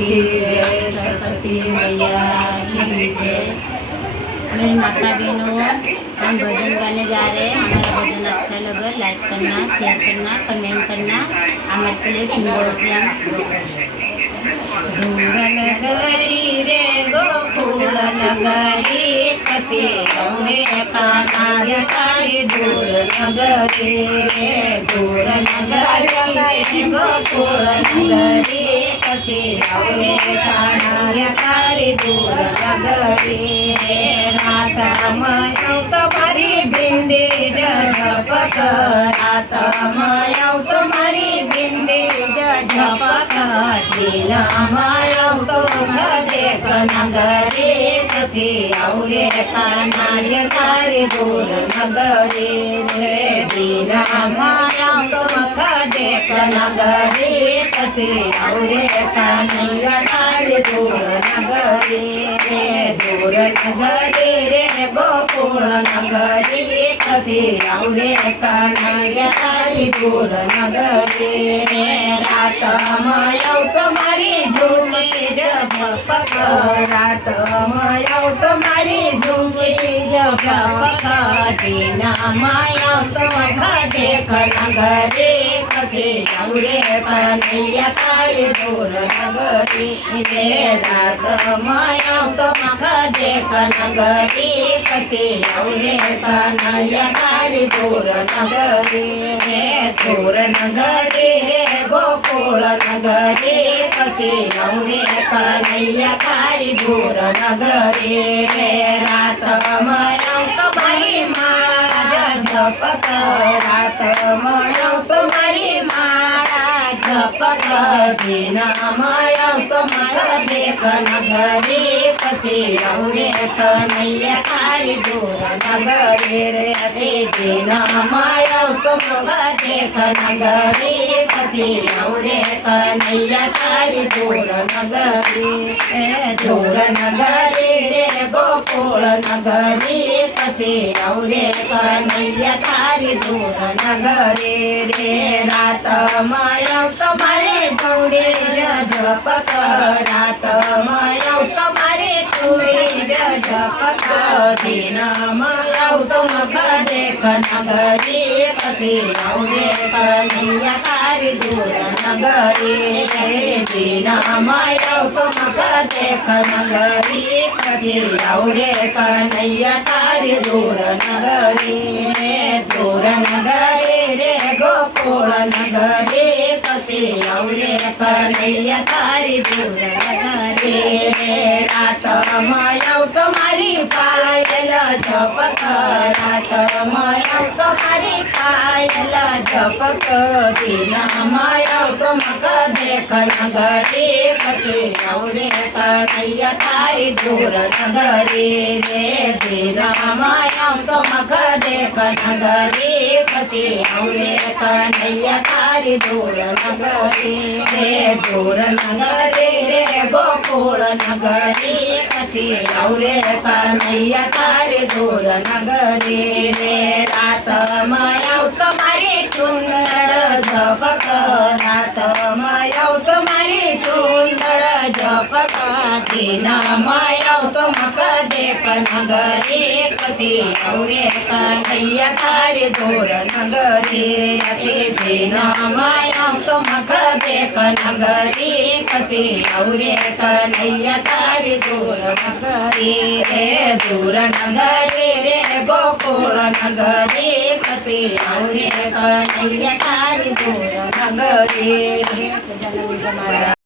की जय, सरस्वती मैया की जय। मेरी माता बहनों, हम भजन गाने जा रहे हैं। हमारा भजन अच्छा लगा लाइक करना, शेयर करना, कमेंट करना। हमारे के लिए सिंदूर से दूर नगरी रे गोकुल नगरी कसे गौरे काना रे तारी दूर नगरी रे दूर नगरी गोकुल नगरी कसे गौरे काना रे तारी दूर नगरी रे राता मायौ तुम्हारी बिंदी झपक राता मायौ तुम्हारी बिंदी झपक दिला मायौ तुम देख नगरी कसी औरे कानाय तारी दूर नगरी रे दिला मायौ तुम देख नगरी कसी औरे कानाय तारी दूर नगरी रे दूर नगरी रे गोकुल नगरी कसी औरे कानाय तारी दूर नगरी रे रात मायौ तुम्हारी झूमी झपक रात मायौ तुम्हारी झूमी झपक दिन मायौ तुम देख नगरी कसी औरे कानैया तारी दूर नगरी रे रात मायौ तुम देख नगरी कसी औरे कानैया तारी दूर नगरी रे दूर नगरी रे गोकुल नगरी कसी औरे कानैया तारी दूर नगरी रे रात मायौ तुम्हारी माला झपक रात मायौ तुम्हारी माला झपक दिन मायौ तुम देख नगरी कसी औरे कानैया तारी दूर नगरी रे दिन मायौ तुम देख नगरी कसी औरे कानैया तारी दूर नगरी दूर नगरी रे गोकुल नगरी कसी औरे कानैया तारी दूर नगरी रे रात मायौ तुम्हारे चूड़ी झपक रात मायौ तुम्हारे चूड़ी झपक दिन मायौ तुम देख नगरी कसी औरे कानैया तारी दूर नगरी रे दिन मायौ तुम देख नगरी कसी औरे कानैया तारी दूर नगरी रे दूर नगरी रे गोकुल नगरी कसी औरे कानैया तारी दूर नगरी रे रात मायौ तुम्हारी पायल झपक रात मायौ तुम्हारी पायल झपक दिन मायौ तुम देख नगरी कसी औरे कानैया तारी दूर नगरी रे दिन मायौ तुम देख नगरी कसी औरे कानैया तारी दूर नगरी रे दूर नगरी रे गोकुल नगरी कसी औरे कानैया तारी दूर नगरी रे रात मायौ तुम्हारी चुंदड़ झपक रात मायौ तुम्हारी चुंदड़ झपक दिन मायौ तुम देख नगरी कसी औरे कानैया तारी दूर नगरी दिन मायौ तुम देख नगरी कसी औरे कानैया तारी दूर नगरी रे दूर नगरी रे गोकुल नगरी कसी औरे कानैया तारी दूर नगरी रे।